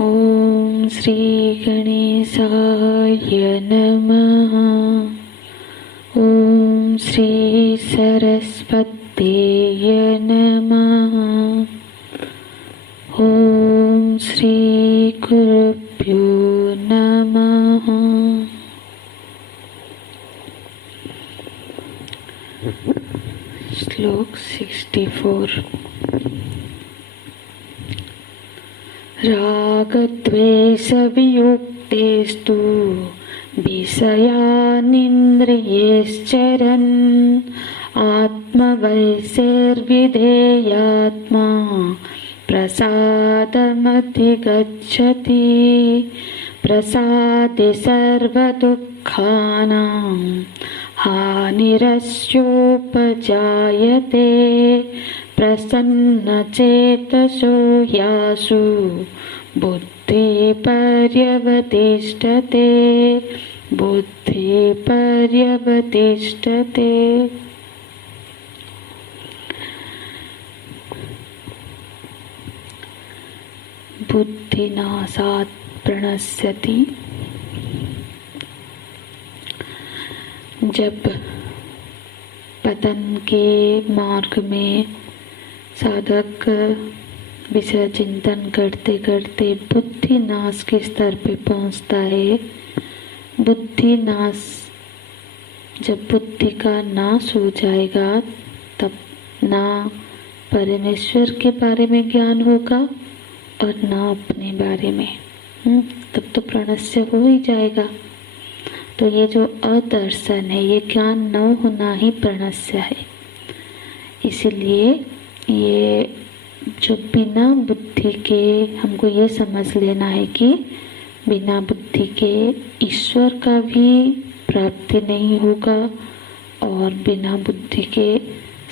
ओम श्री गणेशाय नमः। ओम श्री सरस्वत्यै नमः। ओम श्री गुरुभ्यो नमः। श्लोक 64। रागद्वेषवियुक्तेस्तु विषयानिन्द्रियैश्चरन् आत्मवैसेर्विधेयात्मा प्रसादमधिगच्छति। प्रसादे सर्वदुःखानां हानिरस्योपजायते। प्रसन्नचेतसो यासु बुद्धिपर्यवतिष्ठते। बुद्धिपर्यवतिष्ठते। बुद्धिनाशात् प्रणश्यति। जब पतन के मार्ग में साधक विषय चिंतन करते करते बुद्धि नाश के स्तर पे पहुंचता है। बुद्धि नाश, जब बुद्धि का नाश हो जाएगा तब ना परमेश्वर के बारे में ज्ञान होगा और ना अपने बारे में। तब तो प्रणश्य हो ही जाएगा। तो ये जो अदर्शन है, ये ज्ञान न होना ही प्रणश्य है। इसीलिए ये जो बिना बुद्धि के, हमको ये समझ लेना है कि बिना बुद्धि के ईश्वर का भी प्राप्ति नहीं होगा और बिना बुद्धि के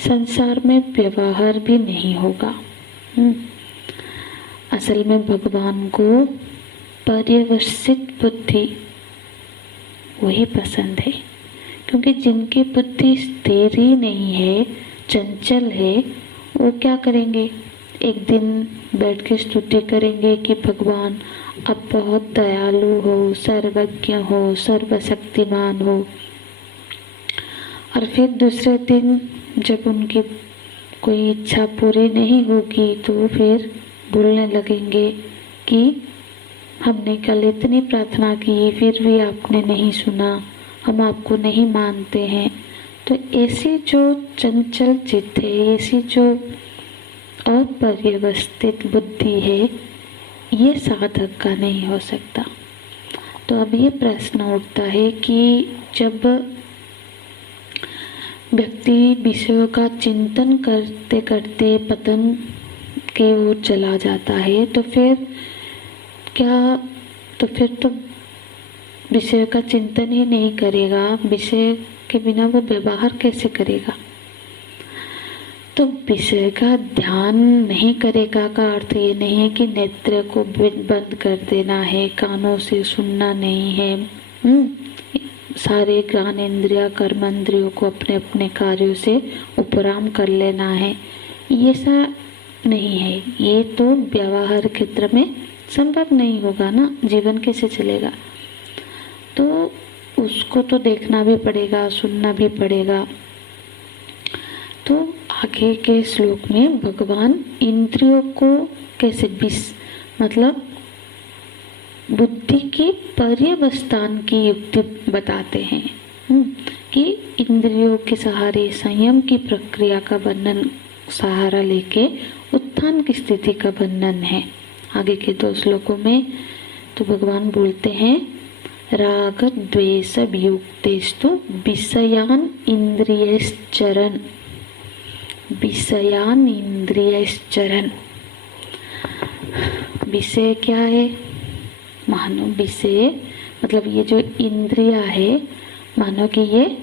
संसार में व्यवहार भी नहीं होगा। असल में भगवान को पर्यवसित बुद्धि वही पसंद है, क्योंकि जिनकी बुद्धि स्थिर ही नहीं है, चंचल है, वो क्या करेंगे? एक दिन बैठ के स्तुति करेंगे कि भगवान आप बहुत दयालु हो, सर्वज्ञ हो, सर्वशक्तिमान हो, और फिर दूसरे दिन जब उनकी कोई इच्छा पूरी नहीं होगी तो फिर बोलने लगेंगे कि हमने कल इतनी प्रार्थना की फिर भी आपने नहीं सुना, हम आपको नहीं मानते हैं। तो ऐसी जो चंचल चित्त है, ऐसी जो अपर्यवस्थित बुद्धि है, ये साधक का नहीं हो सकता। तो अब ये प्रश्न उठता है कि जब व्यक्ति विषयों का चिंतन करते करते पतन के ओर चला जाता है तो फिर तो विषय का चिंतन ही नहीं करेगा। विषय के बिना वो व्यवहार कैसे करेगा? तो विषय का ध्यान नहीं करेगा का अर्थ ये नहीं है कि नेत्र को बंद कर देना है, कानों से सुनना नहीं है, सारे ज्ञानेंद्रिय कर्मेंद्रियों को अपने अपने कार्यों से उपराम कर लेना है, ये सा नहीं है। ये तो व्यवहार क्षेत्र में संभव नहीं होगा ना, जीवन कैसे चलेगा? तो उसको तो देखना भी पड़ेगा, सुनना भी पड़ेगा। तो आगे के श्लोक में भगवान इंद्रियों को कैसे मतलब बुद्धि की पर्यवस्थान की युक्ति बताते हैं कि इंद्रियों के सहारे संयम की प्रक्रिया का वर्णन, सहारा लेके उत्थान की स्थिति का वर्णन है। आगे के 2 श्लोकों में तो भगवान बोलते हैं राग द्वेष वियुक्तेस्तु विषयान इंद्रियश्चरन्। विषयान इंद्रियश्चरन्, विषय क्या है? मानो विषय मतलब ये जो इंद्रिया है, मानो कि ये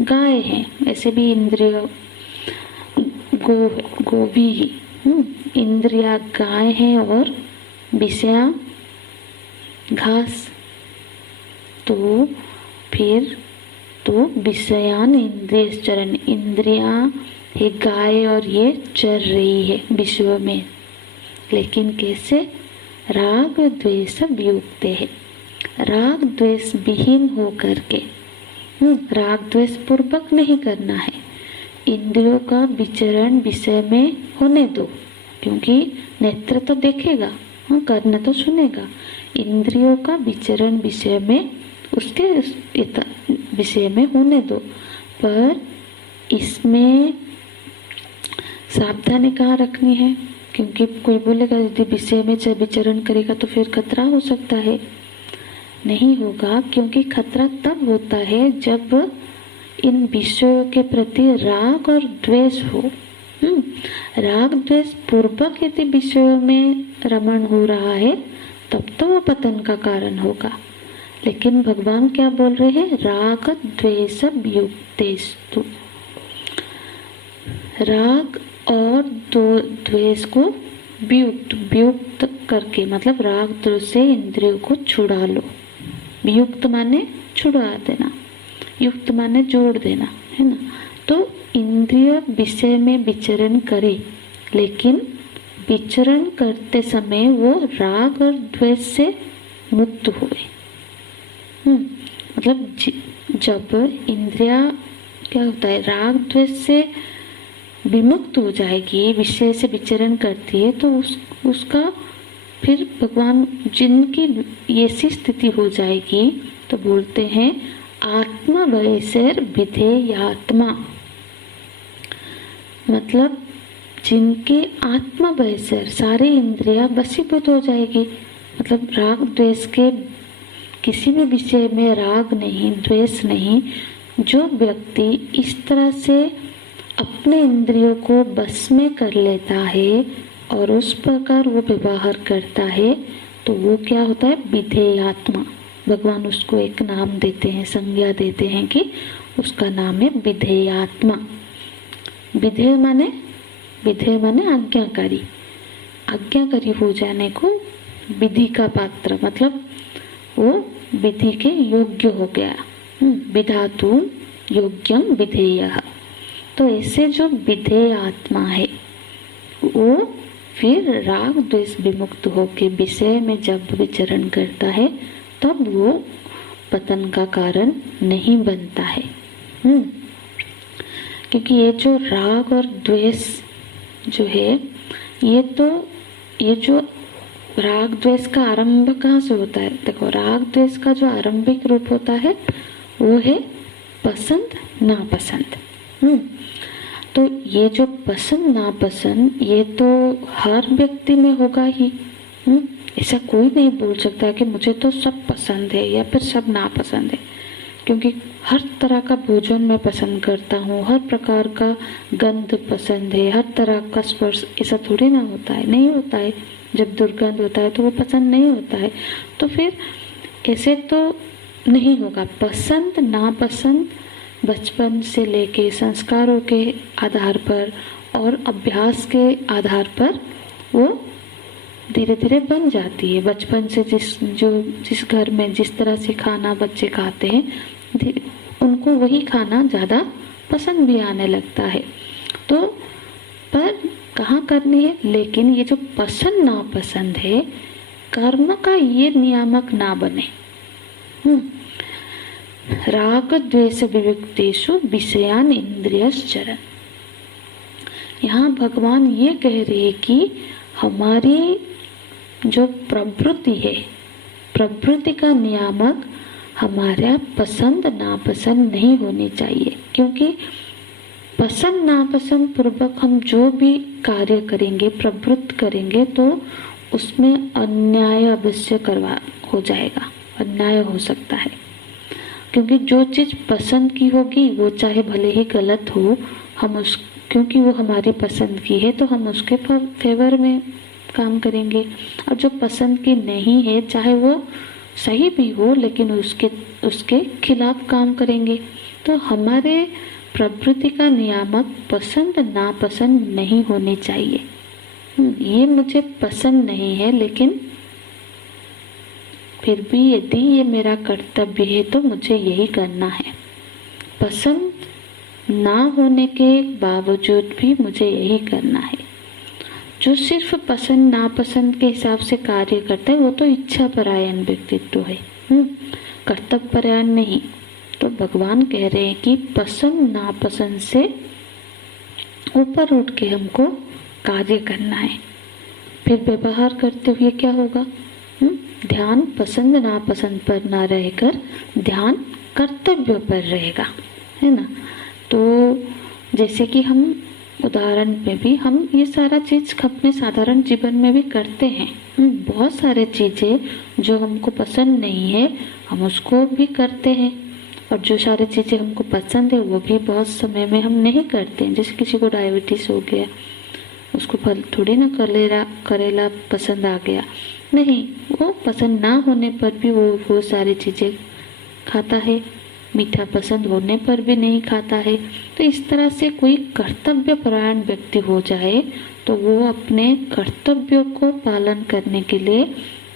गाय है। ऐसे भी इंद्रिय गो भी इंद्रिया गाय है और विषया घास। तो फिर तो विषयान इंद्रियश्चरन्, इंद्रियां ये गाय और ये चर रही है विश्व में, लेकिन कैसे? राग द्वेष वियुक्ते है, राग द्वेष विहीन हो करके, राग द्वेष पूर्वक नहीं करना है। इंद्रियों का विचरण विषय में होने दो, क्योंकि नेत्र तो देखेगा, कर्न तो सुनेगा। इंद्रियों का विचरण विषय में, उसके विषय में होने दो, पर इसमें सावधानी कहाँ रखनी है? क्योंकि कोई बोलेगा यदि विषय में विचरण करेगा तो फिर खतरा हो सकता है। नहीं होगा, क्योंकि खतरा तब होता है जब इन विषयों के प्रति राग और द्वेष हो। राग द्वेष पूर्वक यदि विषयों में रमण हो रहा है तब तो वो पतन का कारण होगा। लेकिन भगवान क्या बोल रहे हैं? राग द्वेष वियुक्तेस्तु, राग और द्वेष को वियुक्त करके, मतलब राग द्वेष से इंद्रियों को छुड़ा लो। वियुक्त माने छुड़ा देना, युक्त माने जोड़ देना, है ना। तो इंद्रिय विषय में विचरण करे, लेकिन विचरण करते समय वो राग और द्वेष से मुक्त हुए। मतलब जब इंद्रिया क्या होता है, राग द्वेष से विमुक्त हो जाएगी, विषय से विचरण करती है, तो उसका फिर भगवान जिनकी ऐसी स्थिति हो जाएगी तो बोलते हैं आत्मा वैसेर विधेयात्मा, मतलब जिनके आत्मा वैसेर सारी इंद्रिया वशीभूत हो जाएगी। मतलब राग द्वेष के किसी भी विषय में राग नहीं, द्वेष नहीं, जो व्यक्ति इस तरह से अपने इंद्रियों को बस में कर लेता है और उस प्रकार वो व्यवहार करता है, तो वो क्या होता है? विधेयात्मा। भगवान उसको एक नाम देते हैं, संज्ञा देते हैं कि उसका नाम है विधेयात्मा। विधेय माने आज्ञाकारी, आज्ञाकारी हो जाने को विधि का पात्र, मतलब वो विधि के योग्य हो गया। विधातु योग्यम विधेयः। तो ऐसे जो विधेय आत्मा है वो फिर राग द्वेष विमुक्त होकर विषय में जब विचरण करता है तब वो पतन का कारण नहीं बनता है। क्योंकि ये जो राग और द्वेष जो है, ये जो राग द्वेष का आरंभ कहाँ से होता है? देखो, राग द्वेष का जो आरंभिक रूप होता है वो है पसंद नापसंद। तो ये जो पसंद नापसंद, ये तो हर व्यक्ति में होगा ही। ऐसा कोई नहीं बोल सकता है कि मुझे तो सब पसंद है या फिर सब नापसंद है, क्योंकि हर तरह का भोजन मैं पसंद करता हूँ, हर प्रकार का गंध पसंद है, हर तरह का स्पर्श, ऐसा थोड़ी ना होता है। नहीं होता है। जब दुर्गंध होता है तो वो पसंद नहीं होता है। तो फिर ऐसे तो नहीं होगा। पसंद नापसंद बचपन से लेके संस्कारों के आधार पर और अभ्यास के आधार पर वो धीरे धीरे बन जाती है। बचपन से जिस घर में जिस तरह से खाना बच्चे खाते हैं, उनको वही खाना ज़्यादा पसंद भी आने लगता है। तो पर कहाँ करनी है? लेकिन ये जो पसंद नापसंद है, कर्म का ये नियामक ना बने। राग द्वेष विविक्तेषु विषयान इंद्रियश्चरन्। यहाँ भगवान ये कह रहे हैं कि हमारी जो प्रवृत्ति है, प्रवृत्ति का नियामक हमारा पसंद नापसंद नहीं होनी चाहिए। क्योंकि पसंद नापसंद पूर्वक हम जो भी कार्य करेंगे, प्रवृत्त करेंगे, तो उसमें अन्याय अवश्य हो जाएगा, अन्याय हो सकता है। क्योंकि जो चीज़ पसंद की होगी वो चाहे भले ही गलत हो, क्योंकि वो हमारी पसंद की है तो हम उसके फेवर में काम करेंगे। और जो पसंद की नहीं है, चाहे वो सही भी हो, लेकिन उसके खिलाफ काम करेंगे। तो हमारे प्रवृत्ति का नियामक पसंद नापसंद नहीं होनी चाहिए। ये मुझे पसंद नहीं है, लेकिन फिर भी यदि ये मेरा कर्तव्य है तो मुझे यही करना है। पसंद ना होने के बावजूद भी मुझे यही करना है। जो सिर्फ पसंद नापसंद के हिसाब से कार्य करता है वो तो इच्छा परायण व्यक्तित्व है, कर्तव्य परायण नहीं। तो भगवान कह रहे हैं कि पसंद नापसंद से ऊपर उठ के हमको कार्य करना है। फिर व्यवहार करते हुए क्या होगा? ध्यान पसंद नापसंद पर ना रहकर ध्यान कर्तव्य पर रहेगा, है ना। तो जैसे कि हम उदाहरण पे भी हम ये सारा चीज अपने साधारण जीवन में भी करते हैं। बहुत सारे चीजें जो हमको पसंद नहीं है हम उसको भी करते हैं, और जो सारी चीजें हमको पसंद है वो भी बहुत समय में हम नहीं करते हैं। जैसे किसी को डायबिटीज हो गया, उसको फल थोड़ी ना करेला पसंद आ गया, नहीं, वो पसंद ना होने पर भी वो सारी चीजें खाता है, मीठा पसंद होने पर भी नहीं खाता है। तो इस तरह से कोई कर्तव्य परायण व्यक्ति हो जाए तो वो अपने कर्तव्यों को पालन करने के लिए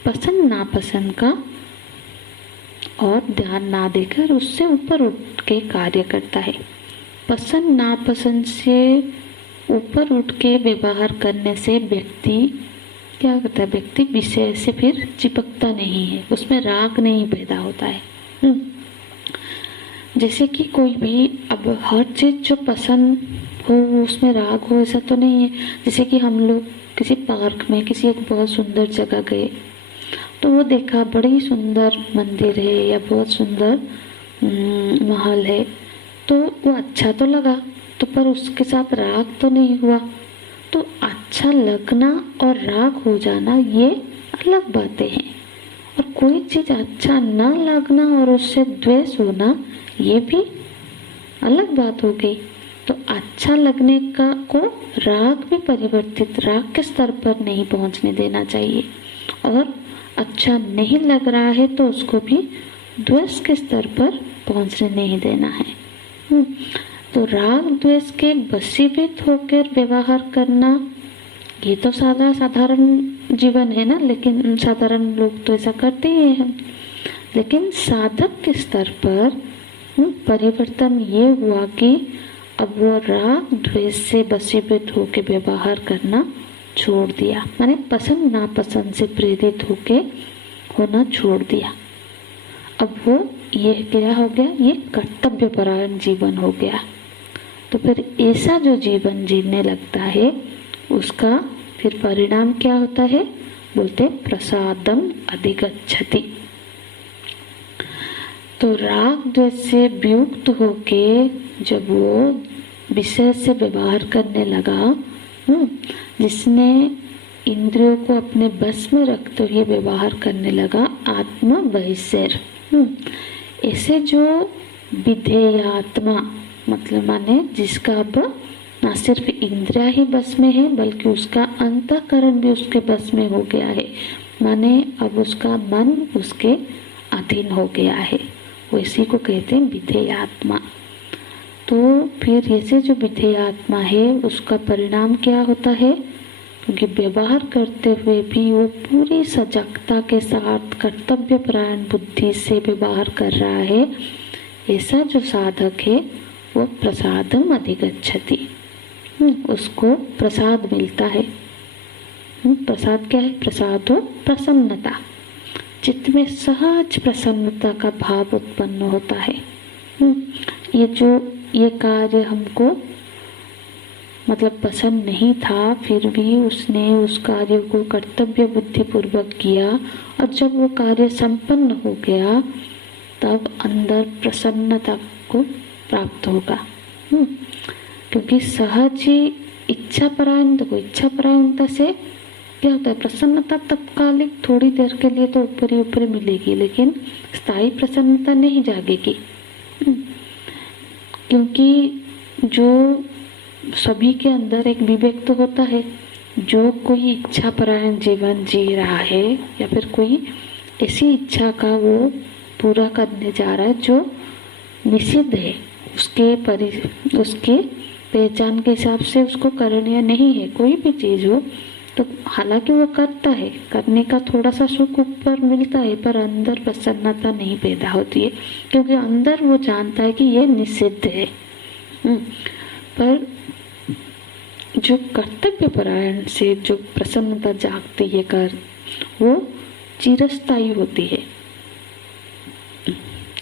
पसंद नापसंद का और ध्यान ना देकर उससे ऊपर उठ के कार्य करता है। पसंद नापसंद से ऊपर उठ के व्यवहार करने से व्यक्ति क्या करता है? व्यक्ति विषय से फिर चिपकता नहीं है, उसमें राग नहीं पैदा होता है। जैसे कि कोई भी अब हर चीज जो पसंद हो उसमें राग हो, ऐसा तो नहीं है। जैसे कि हम लोग किसी पार्क में किसी एक बहुत सुंदर जगह गए तो वो देखा बड़ी सुंदर मंदिर है या बहुत सुंदर महल है, तो वो अच्छा तो लगा, तो पर उसके साथ राग तो नहीं हुआ। तो अच्छा लगना और राग हो जाना ये अलग बातें हैं, और कोई चीज अच्छा न लगना और उससे द्वेष होना ये भी अलग बात हो गई। तो अच्छा लगने का को राग भी परिवर्तित राग के स्तर पर नहीं पहुंचने देना चाहिए, और अच्छा नहीं लग रहा है तो उसको भी द्वेष के स्तर पर पहुंचने नहीं देना है। तो राग द्वेष के वशीभूत होकर व्यवहार करना ये तो साधारण जीवन है ना, लेकिन साधारण लोग तो ऐसा करते ही हैं। लेकिन साधक के स्तर पर परिवर्तन ये हुआ कि अब वो राग द्वेष से वशीभूत होकर व्यवहार करना छोड़ दिया, माने पसंद नापसंद से प्रेरित होके होना छोड़ दिया। अब वो ये क्या हो गया? ये कर्तव्य परायण जीवन हो गया। तो फिर ऐसा जो जीवन जीने लगता है उसका फिर परिणाम क्या होता है? बोलते प्रसादम अधिगच्छति। तो राग द्वेष से वियुक्त होके जब वो विषय से व्यवहार करने लगा, जिसने इंद्रियों को अपने बस में रखते हुए व्यवहार करने लगा, आत्मा बहिर्सैर। ऐसे जो विधेयात्मा मतलब माने जिसका अब ना सिर्फ इंद्रिया ही बस में है बल्कि उसका अंतःकरण भी उसके बस में हो गया है, माने अब उसका मन उसके अधीन हो गया है, वो इसी को कहते हैं विधेयात्मा। तो फिर ऐसे जो विधेयात्मा है उसका परिणाम क्या होता है? क्योंकि व्यवहार करते हुए भी वो पूरी सजगता के साथ कर्तव्य परायण बुद्धि से व्यवहार कर रहा है, ऐसा जो साधक है वो प्रसादम अधिगच्छति, उसको प्रसाद मिलता है। प्रसाद क्या है? प्रसादो प्रसन्नता, चित्त में सहज प्रसन्नता का भाव उत्पन्न होता है। ये कार्य हमको मतलब पसंद नहीं था, फिर भी उसने उस कार्य को कर्तव्य बुद्धि पूर्वक किया, और जब वो कार्य संपन्न हो गया तब अंदर प्रसन्नता को प्राप्त होगा। क्योंकि सहज ही इच्छा परायणता से क्या होता है? प्रसन्नता तत्कालिक थोड़ी देर के लिए तो ऊपर मिलेगी, लेकिन स्थायी प्रसन्नता नहीं जागेगी। क्योंकि जो सभी के अंदर एक विवेक तो होता है, जो कोई इच्छा परायण जीवन जी रहा है या फिर कोई ऐसी इच्छा का वो पूरा करने जा रहा है जो निषिद्ध है, उसके पहचान के हिसाब से उसको करणीय नहीं है, कोई भी चीज हो तो हालांकि वो करता है, करने का थोड़ा सा सुख ऊपर मिलता है, पर अंदर प्रसन्नता नहीं पैदा होती है, क्योंकि अंदर वो जानता है कि ये निषिद्ध है। पर जो कर्तव्य परायण से जो प्रसन्नता जागती है कर वो चिरस्थायी होती है,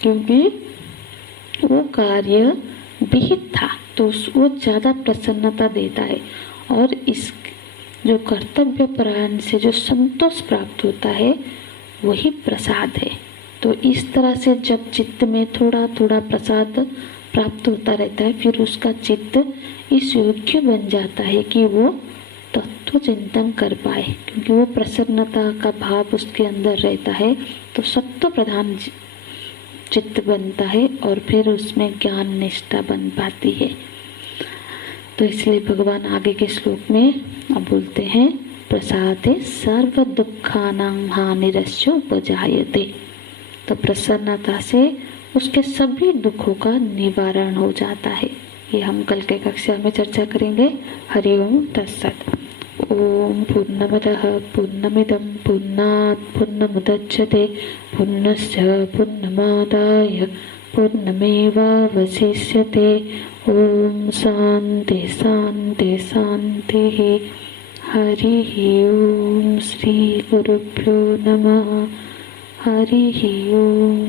क्योंकि वो कार्य विहित था तो वो ज़्यादा प्रसन्नता देता है। और इस जो कर्तव्य परायण से जो संतोष प्राप्त होता है वही प्रसाद है। तो इस तरह से जब चित्त में थोड़ा थोड़ा प्रसाद प्राप्त होता रहता है, फिर उसका चित्त इस योग्य बन जाता है कि वो तत्व चिंतन कर पाए, क्योंकि वो प्रसन्नता का भाव उसके अंदर रहता है। तो सत्व प्रधान चित्त बनता है और फिर उसमें ज्ञान निष्ठा बन पाती है। तो इसलिए भगवान आगे के श्लोक में अब बोलते हैं, प्रसादे सर्व दुखानां हानिरस्य उपजायते। तो प्रसन्नता से उसके सभी दुखों का निवारण हो जाता है। ये हम कल के कक्षा में चर्चा करेंगे। हरि ओम तत्सत्। ओम पूर्णमदः पूर्णमिदं पूर्णात् पूर्णमुदच्यते पूर्णस्य पूर्णमादाय पूर्णमेवावशिष्यते। ओम शांति शांति शांतिः। हरिः ओम। श्री गुरुभ्यो नमः। हरिः ओम।